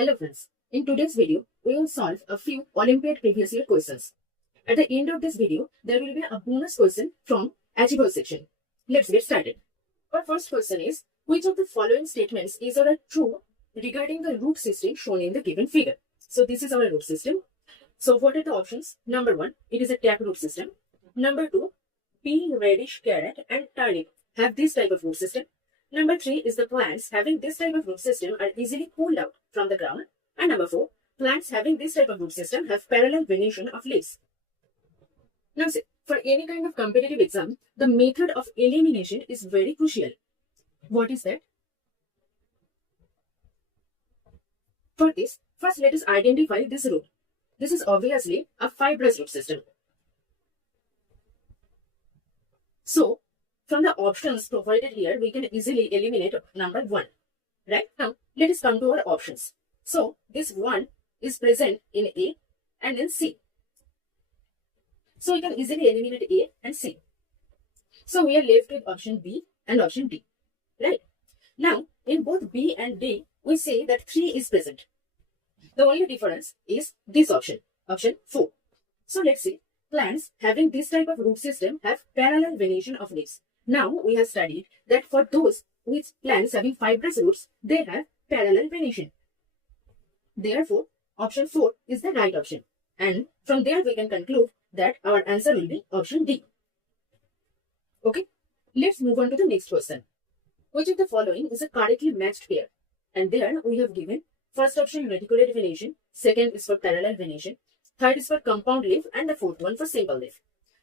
Hello friends, in today's video, we will solve a few Olympiad previous year questions. At the end of this video, there will be a bonus question from Achiever section. Let's get started. Our first question is, which of the following statements is or are true regarding the root system shown in the given figure? So this is our root system. So what are the options? Number 1, it is a taproot system. Number 2, pea, radish, carrot and turnip have this type of root system. Number 3 is the plants having this type of root system are easily pulled out from the ground. And number 4, plants having this type of root system have parallel venation of leaves. Now see, for any kind of competitive exam, the method of elimination is very crucial. What is that? For this, first let us identify this root. This is obviously a fibrous root system. So, from the options provided here, we can easily eliminate number 1. Right? Now, let us come to our options. So, this 1 is present in A and in C. So, we can easily eliminate A and C. So, we are left with option B and option D. Right? Now, in both B and D, we say that 3 is present. The only difference is this option, option 4. So, let's see. Plants having this type of root system have parallel venation of leaves. Now, we have studied that for those which plants having fibrous roots, they have parallel venation. Therefore, option 4 is the right option. And from there, we can conclude that our answer will be option D. Okay, let's move on to the next question. Which of the following is a correctly matched pair? And there we have given first option reticulate venation, second is for parallel venation, third is for compound leaf, and the fourth one for simple leaf.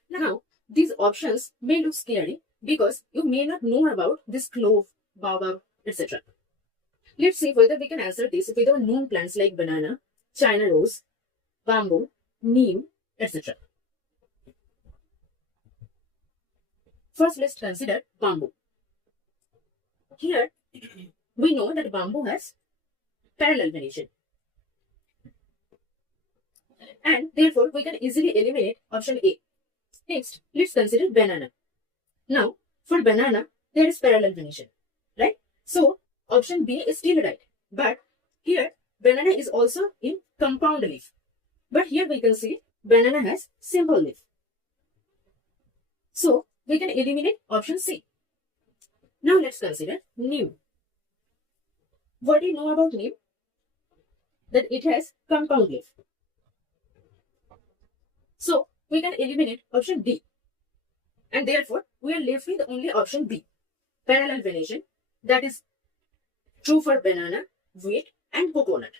Now, these options may look scary because you may not know about this clove, baobab, etc. Let's see whether we can answer this with our known plants like banana, China rose, bamboo, neem, etc. First, let's consider bamboo. Here, we know that bamboo has parallel venation. And therefore, we can easily eliminate option A. Next, let's consider banana. Now, for banana, there is parallel venation, right? So, option B is still right. But here, banana is also in compound leaf. But here we can see banana has simple leaf. So, we can eliminate option C. Now, let's consider neem. What do you know about neem? That it has compound leaf. So, we can eliminate option D. And therefore, we are left with only option B, parallel venation, that is true for banana, wheat, and coconut.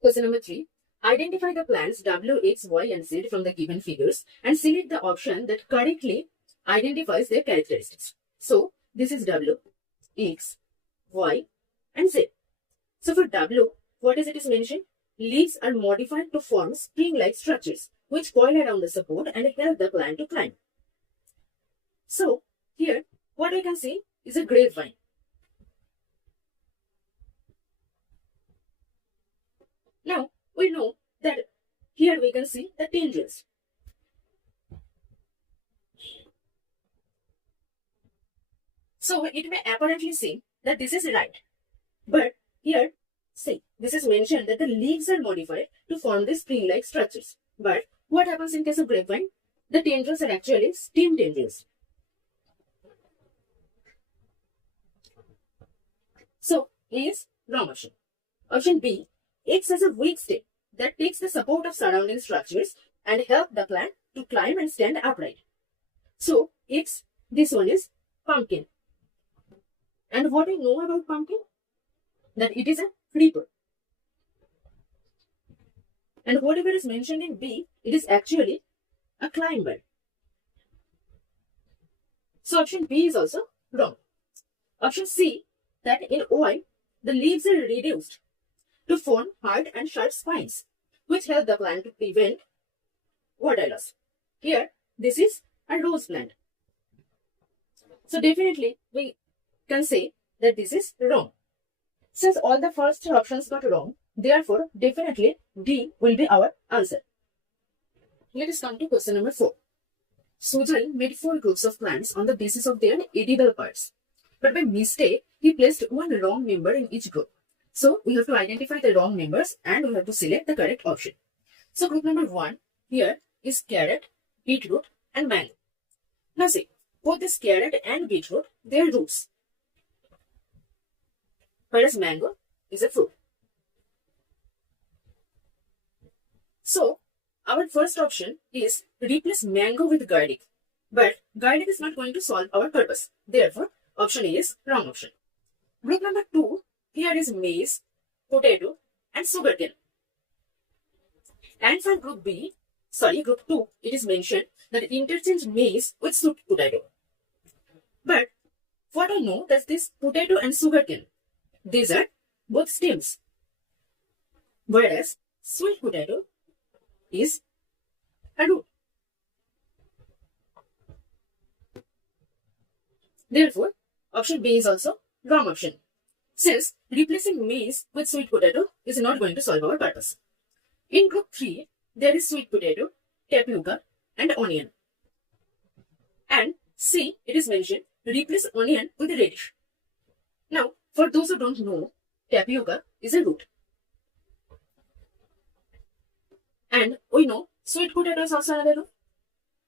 Question number 3. Identify the plants W, X, Y, and Z from the given figures and select the option that correctly identifies their characteristics. So, this is W, X, Y, and Z. So, for W, what is it is mentioned? Leaves are modified to form spring-like structures which coil around the support and help the plant to climb. So, here, what we can see is a grapevine. Now, we know that here we can see the tendrils. So, it may apparently seem that this is right. But here, see, this is mentioned that the leaves are modified to form the spring-like structures. But what happens in case of grapevine? The tendrils are actually stem tendrils. So, A is wrong option. Option B, X has a weak stem that takes the support of surrounding structures and help the plant to climb and stand upright. So, X, this one is pumpkin. And what I know about pumpkin? That it is a creeper. And whatever is mentioned in B, it is actually a climber. So option B is also wrong. Option C, that in Y, the leaves are reduced to form hard and sharp spines, which help the plant to prevent water loss. Here, this is a rose plant. So definitely, we can say that this is wrong. Since all the first options got wrong, therefore, definitely D will be our answer. Let us come to question number 4. Susan made 4 groups of plants on the basis of their edible parts. But by mistake, he placed one wrong member in each group. So we have to identify the wrong members and we have to select the correct option. So group number 1 here is carrot, beetroot and mango. Now see, both this carrot and beetroot, they are roots, whereas mango is a fruit. So our first option is replace mango with garlic. But garlic is not going to solve our purpose. Therefore, option A is wrong option. Group number 2, here is maize, potato and sugarcane. And for group 2, it is mentioned that interchange maize with sweet potato. But what I know that this potato and sugarcane, these are both stems. Whereas sweet potato is a root. Therefore, option B is also wrong option, since replacing maize with sweet potato is not going to solve our purpose. In group 3, there is sweet potato, tapioca and onion. And C, it is mentioned, replace onion with a radish. Now, for those who don't know, tapioca is a root. And we know sweet potato is also another root.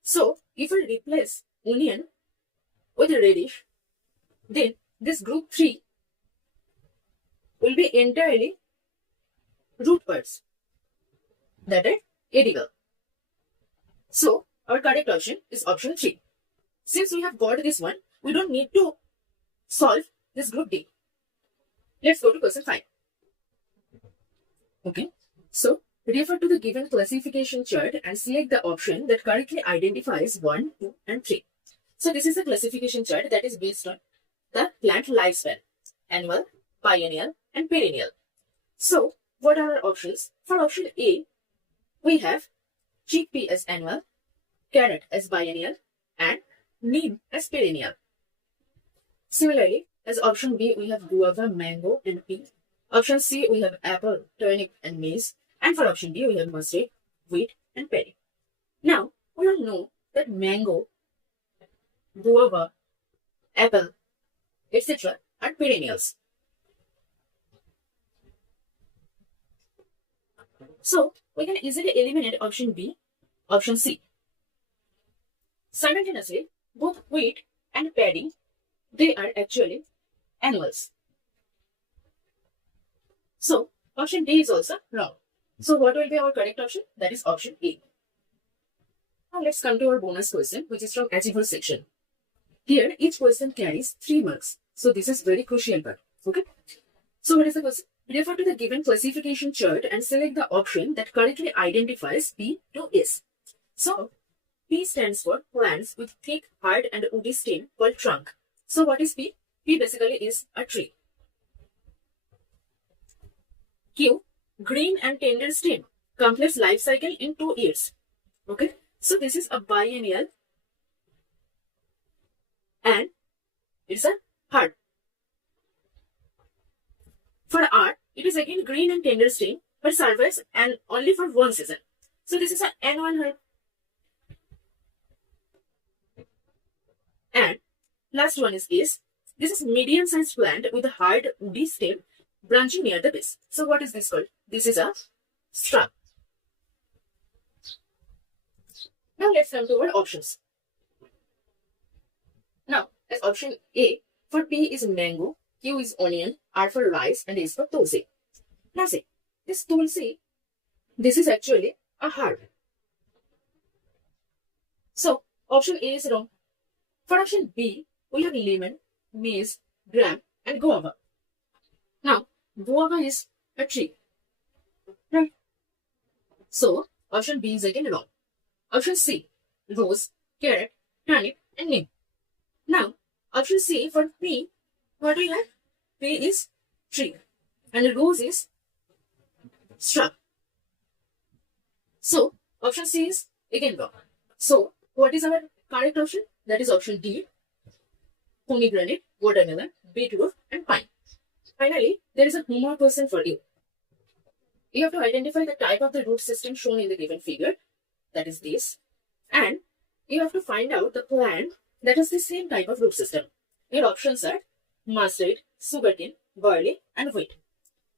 So, if we replace onion with a radish, then this group 3 will be entirely root parts that are edible. So, our correct option is option 3. Since we have got this one, we don't need to solve this group D. Let's go to question 5. Okay, so refer to the given classification chart and select the option that correctly identifies 1, 2 and 3. So this is the classification chart that is based on the plant lifespan, annual, biennial and perennial. So what are our options? For option A, we have chickpea as annual, carrot as biennial and neem as perennial. Similarly, as option B, we have guava, mango and pea. Option C, we have apple, turnip and maize. And for option D, we have mustard, wheat and paddy. Now, we all know that mango, guava, apple, etc. are perennials. So, we can easily eliminate option B, option C. Simultaneously, both wheat and paddy, they are actually annuals. So, option D is also wrong. So, what will be our correct option? That is option A. Now, let's come to our bonus question, which is from Achiever section. Here, each question carries 3 marks. So, this is very crucial part. Okay. So, what is the question? Refer to the given classification chart and select the option that correctly identifies P to S. So, P stands for plants with thick, hard and woody stem called trunk. So, what is P? P basically is a tree. Q, green and tender stem, complex life cycle in 2 years. Okay, so this is a biennial and it's a hard. For R, it is again green and tender stem but survives and only for 1 season. So this is an annual herb. And last one is S. This is medium sized plant with a hard woody stem branching near the base. So what is this called? This is a shrub. Now let's come to our options. Now, as option A, for P is mango, Q is onion, R for rice, and S for tulsi. Now see, this tulsi, this is actually a herb. So, option A is wrong. For option B, we have lemon, maize, gram, and guava. Now, guava is a tree. Right? So, option B is again wrong. Option C, rose, carrot, turnip, and neem. Now, option C for P, what do we have? P is tree, and rose is shrub. So, option C is again wrong. So, what is our correct option? That is option D, pomegranate, watermelon, beetroot, and pine. Finally, there is a homework question for you. You have to identify the type of the root system shown in the given figure, that is this, and you have to find out the plant that has the same type of root system. Your options are mustard, sugarcane, barley, and wheat.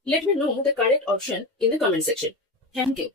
Let me know the correct option in the comment section. Thank you.